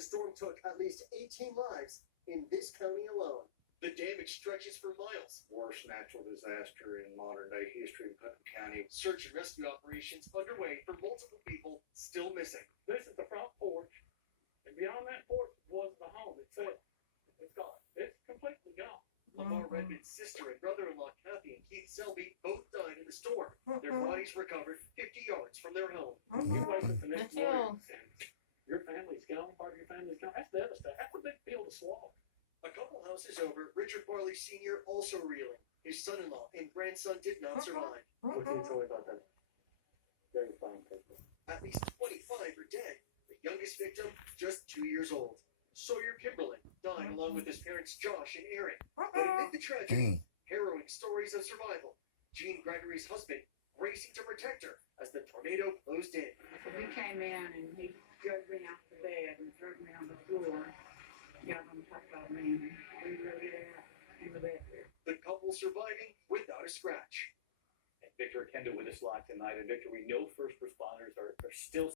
The storm took at least 18 lives in this county alone. The damage stretches for miles. Worst natural disaster in modern day history in Putnam County. Search and rescue operations underway for multiple people still missing. This is the front porch, and beyond that porch was the home itself. It's gone. It's completely gone. Lamar Redmond's sister and brother-in-law Kathy and Keith Selby both died in the storm. Their bodies recovered 50 yards from their home. You wake up the next That's morning and your family's gone, part of your family's gone. That's devastating. That's a big pill to swallow. A couple houses over, Richard Barley Sr. also reeling. His son-in-law and grandson did not survive. What can you tell me about that? Very fine people. At least 25 are dead. The youngest victim, just 2 years old. Sawyer Kimberlin died along with his parents Josh and Aaron. But amid the tragedy, harrowing stories of survival. Jean Gregory's husband racing to protect her as the tornado closed in. He came in and he dragged me out the bed and threw me on the floor. Got on top of me and we rode it out in the bedroom. The couple surviving without a scratch. And Victor Kendall with us live tonight. And Victor, we know first responders are still